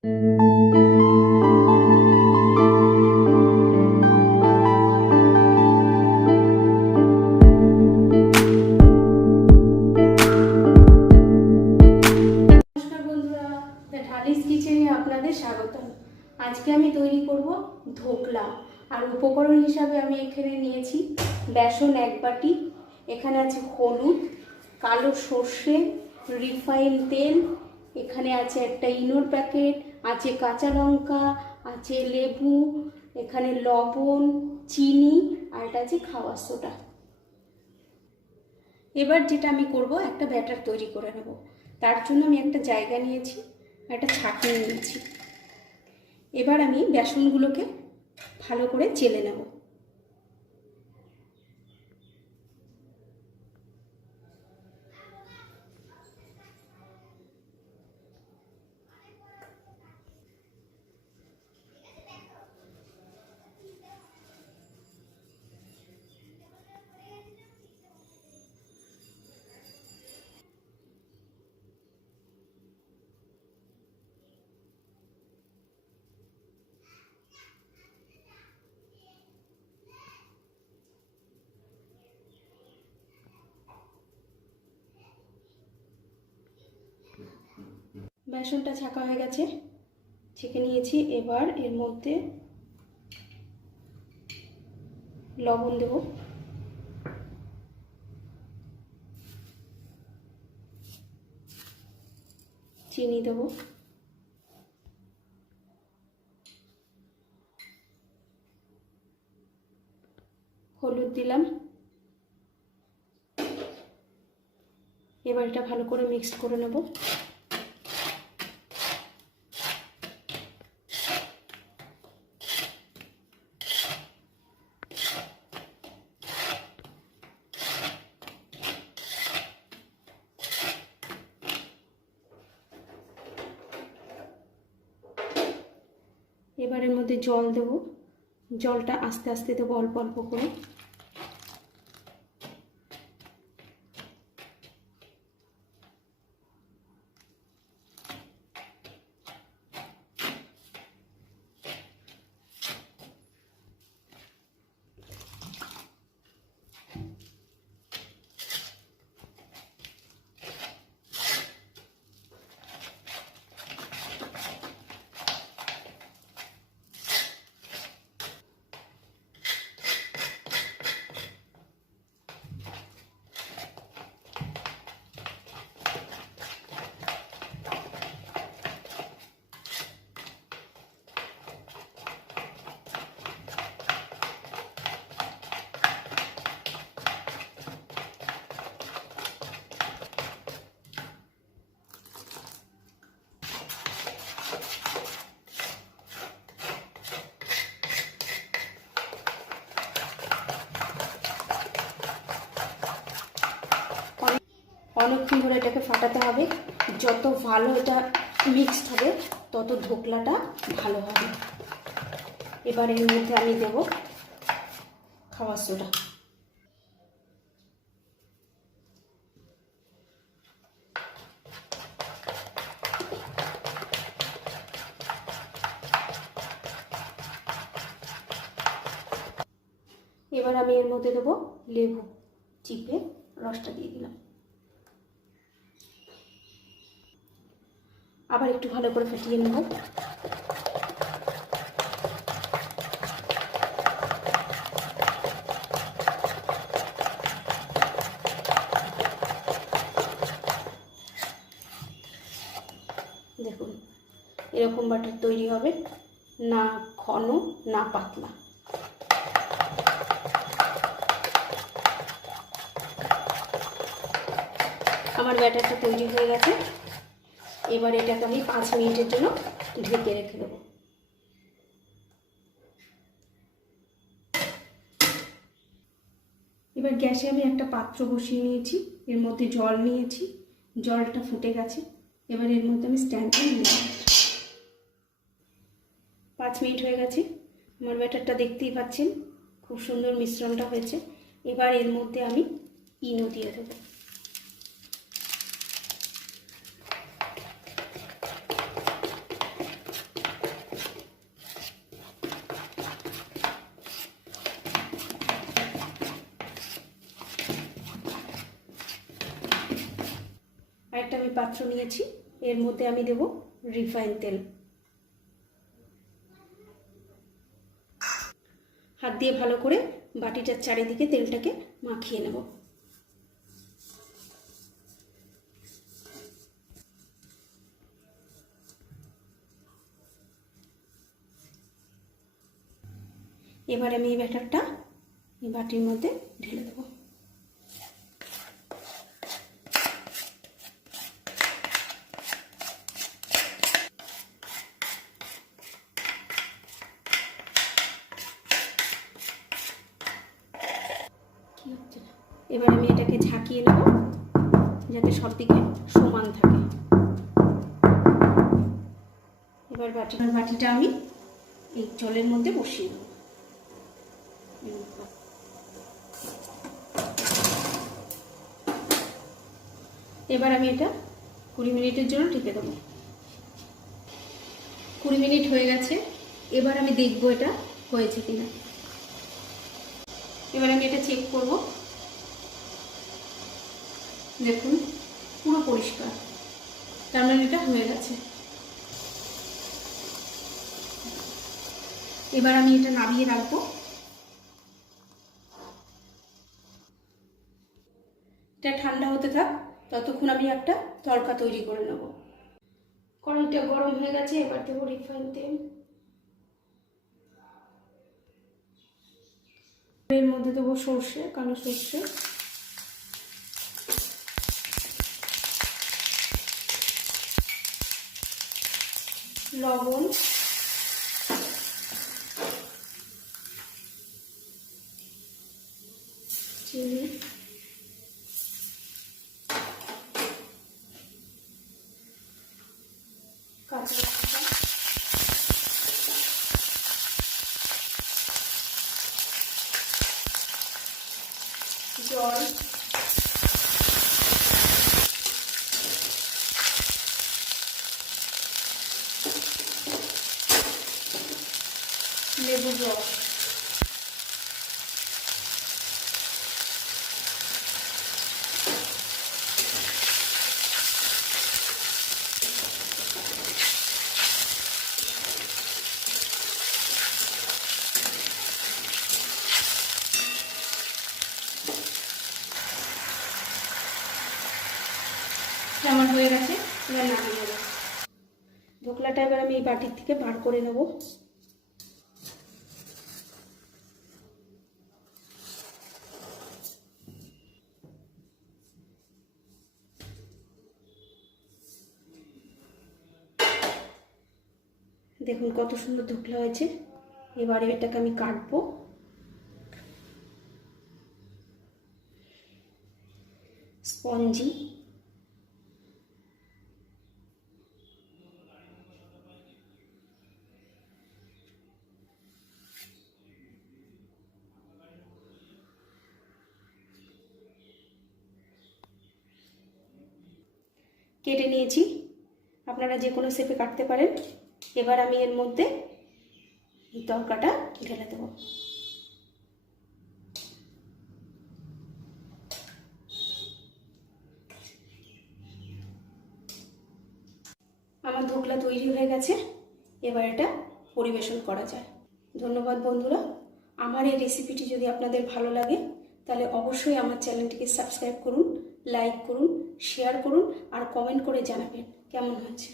আপনাদের স্বাগতম। আজকে আমি তৈরি করব ধোকলা। আর উপকরণ হিসাবে আমি এখানে নিয়েছি বেসন 1 বাটি, এখানে আছে হলুদ, কালো সর্ষে, রিফাইন তেল, এখানে আছে একটা ইনোর প্যাকেট, আছে কাঁচা লঙ্কা, আছে লেবু, এখানে লবণ, চিনি আর এটা আছে খাওয়ার সোডা। এবার যেটা আমি করব, একটা ব্যাটার তৈরি করে নেব। তার জন্য আমি একটা জায়গা নিয়েছি, একটা ছাঁকনি নিয়েছি। এবার আমি বেসনগুলোকে ভালো করে চেলে নেব। বেসনটা ছাঁকা হয়ে গেছে, ছেঁকে নিয়েছি। এবার এর মধ্যে লবণ দেব, চিনি দেব, হলুদ দিলাম। এবার এটা ভালো করে মিক্সড করে নেব। এবার এর মধ্যে জল দেব, জলটা আস্তে আস্তে দেবো, অল্প অল্প করে। অনেকক্ষণ ধরে এটাকে ফাটাতে হবে। যত ভালো এটা মিক্সড হবে তত ধোকলাটা ভালো হবে। এবার এর মধ্যে আমি দেব খাওয়ার সোডা। এবার আমি এর মধ্যে দেবো লেবু, চিপে রসটা দিয়ে দিলাম। আবার একটু ভালো করে ফেটিয়ে নেব। দেখুন এরকম বাটার তৈরি হবে, না ঘন না পাতলা। আমার ব্যাটারটা তৈরি হয়ে গেছে। এবার এটাকে আমি 5 মিনিটের জন্য ঢেকে রেখে দেবো। এবার গ্যাসে আমি একটা পাত্র বসিয়ে নিয়েছি, এর মধ্যে জল নিয়েছি, জলটা ফুটে গেছে। এবার এর মধ্যে আমি স্ট্যান্ডটা নিয়ে নেব। 5 মিনিট হয়ে গেছে, আমার ব্যাটারটা দেখতেই পাচ্ছেন খুব সুন্দর মিশ্রণটা হয়েছে। এবার এর মধ্যে আমি ইনো দিয়ে দেবো। একটা আমি পাত্র নিয়েছি, এর মধ্যে আমি দেব রিফাইন তেল। হাত দিয়ে ভালো করে বাটিটার চারিদিকে তেলটাকে মাখিয়ে নেব। এবার আমি এই ব্যাটারটা এই বাটির মধ্যে ঢেলে দেবো। এবার আমি এটাকে ঝাঁকিয়ে নেব যাতে সব দিকে সমান থাকে। এবার বাটিটা আমি এই জলের মধ্যে বসিয়ে দেব। এবার আমি এটা 20 মিনিটের জন্য ঢেকে দেবো। 20 মিনিট হয়ে গেছে। এবার আমি দেখবো এটা হয়েছে কিনা। এবার আমি এটা চেক করব। দেখুন পুরো পরিষ্কার, তার মানে এটা হয়ে গেছে। এবার আমি এটা নামিয়ে রাখবো। এটা ঠান্ডা হতে থাক, ততক্ষণ আমি একটা তড়কা তৈরি করে নেব। কড়াইটা গরম হয়ে গেছে, এবার দেবো রিফাইন তেল। এর মধ্যে দেবো সর্ষে, কালো সর্ষে, লবণ, চিনি, কাঁচা লঙ্কা, জল, লেবু রস। আমার হয়ে গেছে, এবার নামিয়ে নেব। ধোকলাটা এবার আমি এই বাটির থেকে বার করে নেব। দেখুন কত সুন্দর ধোকলা হয়েছে। এবারে এটাকে আমি কাটবো। স্পঞ্জি, কেটে নিয়েছি, আপনারা যে কোনো শেপে কাটতে পারেন। এবার আমি এর মধ্যে তড়কাটা ঢেলে দেবো। আমার ধোকলা তৈরি হয়ে গেছে, এবার এটা পরিবেশন করা যায়। ধন্যবাদ বন্ধুরা। আমার এই রেসিপিটি যদি আপনাদের ভালো লাগে তাহলে অবশ্যই আমার চ্যানেলটিকে সাবস্ক্রাইব করুন, লাইক করুন, শেয়ার করুন আর কমেন্ট করে জানাবেন কেমন হয়েছে।